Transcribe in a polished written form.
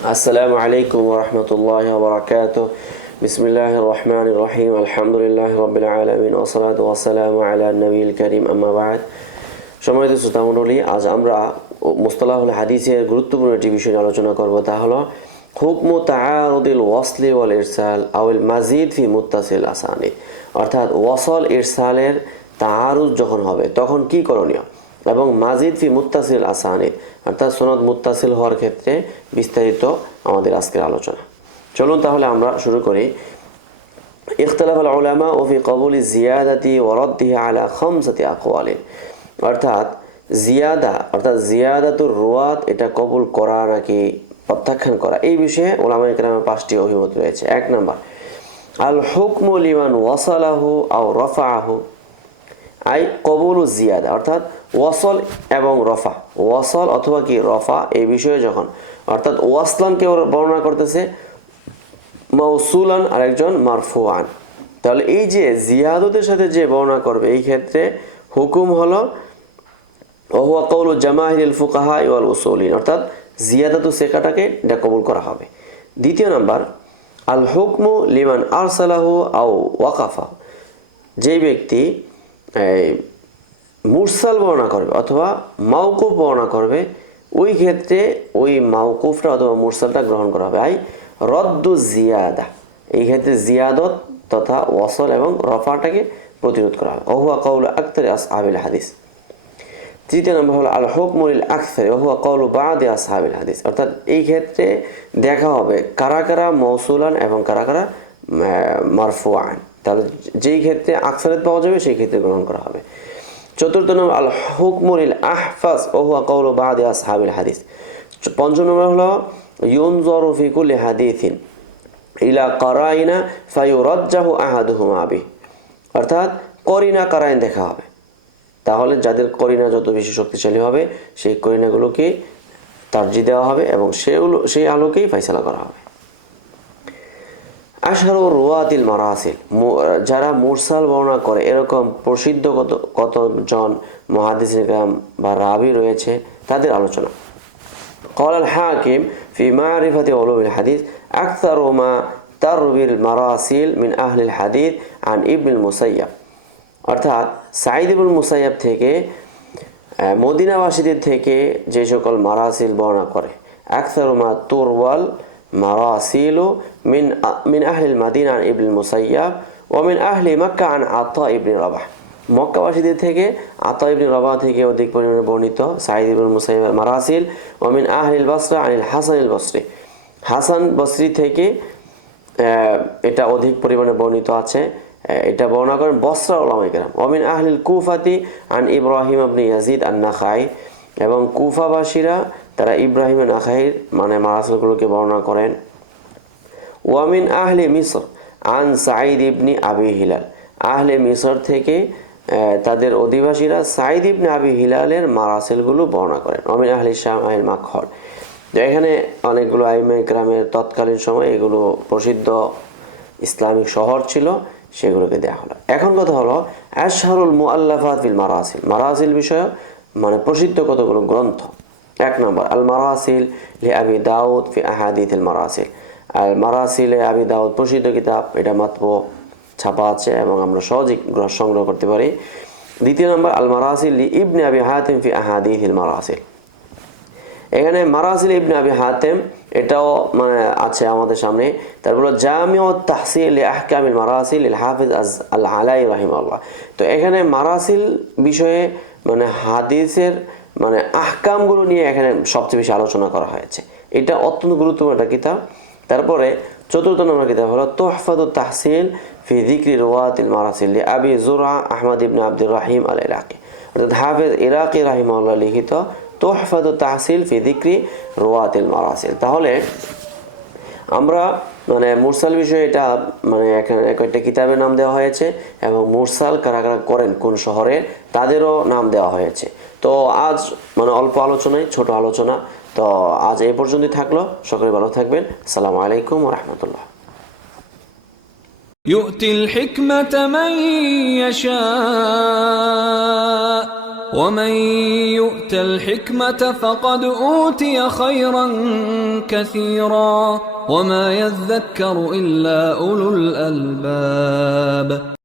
আসসালামু আলাইকুম ওয়া রাহমাতুল্লাহি ওয়া বারাকাতুহু। বিসমিল্লাহির রহমানির রহিম। আলহামদুলিল্লাহি রাব্বিল আলামিন ওয়া সলাতু ওয়া সালামু আলা নবিয়িল কারীম, আম্মা বা'দ। সম্মানিত শ্রোতামণ্ডলী, আজ আমরা মুস্তালাহুল হাদিসের গুরুত্বপূর্ণ একটি বিষয় নিয়ে আলোচনা করব, তা হলো হুকমু তাআরুদিল ওয়াসলি ওয়াল ইরসাল আউল মাজিদ ফি মুত্তাসিল আসানিদ। অর্থাৎ ওয়াসল ইরসালের তাআরুদ যখন হবে তখন কি করণীয়, এবং মাজিদ ফি মুত্তাসিল আসানিদ অর্থাৎ সনদ মুত্তাসিল হওয়ার ক্ষেত্রে বিস্তারিত আমাদের আজকের আলোচনা। চলুন তাহলে আমরা শুরু করি। ইখতিলাফাল উলামা ও ফি কবুলি জিয়াদাতি ওয়া রাদ্দিহি আলা খামসাতি আকওয়ালিন। অর্থাৎ জিয়াদাতুর রুয়াত এটা কবুল করা নাকি প্রত্যাখ্যান করা, এই বিষয়ে উলামায়ে কেরামের 5টি অভিমত রয়েছে। 1 নাম্বার, আল হুকমু লিমান ওয়াসালাহু আও রাফাআহু আই কবুলু জিয়াদা। অর্থাৎ ওয়াসল এবং রফা, ওয়াসল অথবা কি রফা, এই বিষয়ে যখন অর্থাৎ ওয়াসলান কেউ বর্ণনা করতেছে, মাউসুলান আরেকজন মারফুআন, তাহলে এই যে জিয়াদতের সাথে যে বর্ণনা করবে এই ক্ষেত্রে হুকুম হলো ওহুয়া কওলু জামাহিরিল ফুকাহা ওয়াল উসুলিন, অর্থাৎ জিয়াদাতু সেকাটাকে এটা কবুল করা হবে। 2 নাম্বার, আল হুকমু লিমান আরসালাহু আও ওয়াকাফা। যে ব্যক্তি মুরসাল বর্ণনা করবে অথবা মাওকুফ বর্ণনা করবে, ওই ক্ষেত্রে ওই মাওকুফটা অথবা মুরসালটা গ্রহণ করা হবে। আই রদ্দু জিয়াদা, এই ক্ষেত্রে জিয়াদত তথা ওয়াসল এবং রফাটাকে প্রতিরোধ করা হবে। ওহুয়া কওলু আকতারি আসহাবিল হাদিস। 3 নম্বর হলো আল হুকমু লিল আকসারি ওহুয়া কওলু বাদি আসহাবিল হাদিস। অর্থাৎ এই ক্ষেত্রে দেখা হবে কারা কারা মৌসুলান এবং কারা কারা মারফুআন, তাহলে যেই ক্ষেত্রে আকসারিত পাওয়া যাবে সেই ক্ষেত্রে গ্রহণ করা হবে। 4 নম্বর আল হুকমু লিল আহফাজ ওহুয়া কওলু বাদি আসহাবিল হাদিস। 5 নম্বর হলো ইউনজারু ফি কুল্লি হাদিসিন ইলা কারাইনা ফায়ুরাজ্জাহু আহাদুহুমা বিহি। অর্থাৎ করিনা কারাইন দেখা হবে, তাহলে যাদের করিনা যত বেশি শক্তিশালী হবে সেই করিনাগুলোকে তারজিহ দেওয়া হবে এবং সেই আলোকেই ফাইসালা করা হবে। আশহারু রুওয়াতিল মারাসিল, যারা মুরসাল বর্ণনা করে এরকম প্রসিদ্ধ কতজন মুহাদ্দিসিন কিরাম বা রাবি রয়েছে তাদের আলোচনা। قال الحاكم في معرفة علوم الحديث أكثر ما تروي المراسيل من أهل الحديث عن ابن المسيب। অর্থাৎ সাঈদ ইবনুল মুসাইয়াব থেকে মদিনাবাসীদের থেকে যে সকল মারাসিল বর্ণনা করে, আকসারু মা তুরওয়াল মারাসিলু মিন আহলিল মাদিনা আন ইবনুল মুসাইয়াব ওয়া মিন আহলি মক্কা আন আতা ইবনে রাবাহ। মক্কাবাসীদের থেকে আতা ইবনে রাবাহ থেকে অধিক পরিমাণে বর্ণিত সাঈদ ইবনুল মুসাইয়াবের মারাসিল। ওয়া মিন আহলিল বসরা আনিল হাসানিল বসরি, হাসান বসরি থেকে এটা অধিক পরিমাণে বর্ণিত আছে, এটা বর্ণনা করেন বসরা উলামায়ে কেরাম। ওয়া মিন আহলিল কুফাতি আন ইব্রাহিম ইবনে ইয়াজিদ আন-নাখাই, এবং কুফাবাসীরা তারা ইব্রাহিম নাখাইর মানে মারাসিলগুলোকে বর্ণনা করেন। ওয়া মিন আহলি মিসর আন সাঈদ ইবনে আবি হিলাল, আহলে মিসর থেকে তাদের অধিবাসীরা সাঈদ ইবনে আবি হিলালের মারাসিলগুলো বর্ণনা করেন। ওয়া মিন আহলি শাম আল মাখহর, এখানে অনেকগুলো আইমে কেরামের তৎকালীন সময় এগুলো প্রসিদ্ধ ইসলামিক শহর ছিল, সেগুলোকে দেওয়া হলো। এখন কথা হলো আশহারুল মুআল্লাফাত ফিল মারাসিল, মারাসিল বিষয়ে মানে প্রসিদ্ধ কতগুলো গ্রন্থ। 1 নম্বর আল মারাসিল লি আবি দাউদ ফি আহাদিথিল মারাসিল। আল মারাসিল আবি দাউদ প্রসিদ্ধ কিতাব, এটা মাতবু ছাপা আছে এবং আমরা সহজেই সংগ্রহ করতে পারি। 2 নম্বর আল মারাসিল লি ইবনে আবি হাতিম ফি আহাদিথিল মারাসিল। এখানে মারাসিল ইবনে আবি হাতিম এটাও মানে আছে আমাদের সামনে। তারপর জামিউ তাহসিল লি আহকামিল মারাসিল লিল হাফিজ আল আলাই রাহিমাহুল্লাহ। তো এখানে মারাসিল বিষয়ে মানে হাদিসের মানে আহকামগুলো নিয়ে এখানে সবচেয়ে বেশি আলোচনা করা হয়েছে, এটা অত্যন্ত গুরুত্বপূর্ণ একটা কিতাব। তারপরে 4 নম্বর কিতাব হলো তুহফাতুত তাহসিল ফি যিকরি রুওয়াতিল মারাসিল লি আবি যুরআ আহমদ ইবনে আব্দুর রহিম আল ইরাকি। অর্থাৎ হাফিজ ইরাকি রাহিমাহুল্লাহ লিখিত তুহফাতুত তাহসিল ফি যিকরি রুওয়াতিল মারাসিল। তাহলে আমরা মানে মুরসাল বিষয়ে এটা মানে এখানে একটা কিতাবের নাম দেওয়া হয়েছে এবং মুরসাল কারা কারা করেন কোন শহরে তাদেরও নাম দেওয়া হয়েছে। তো আজ মানে অল্প আলোচনায় ছোট আলোচনা, তো আজ এই পর্যন্তই থাকলো। সকলে ভালো থাকবেন। আসসালামু আলাইকুম ওয়া রাহমাতুল্লাহ। يؤتي الحكمة من يشاء ومن يؤت الحكمة فقد أوتي خيرا كثيرا وما يذكر إلا أولو الألباب.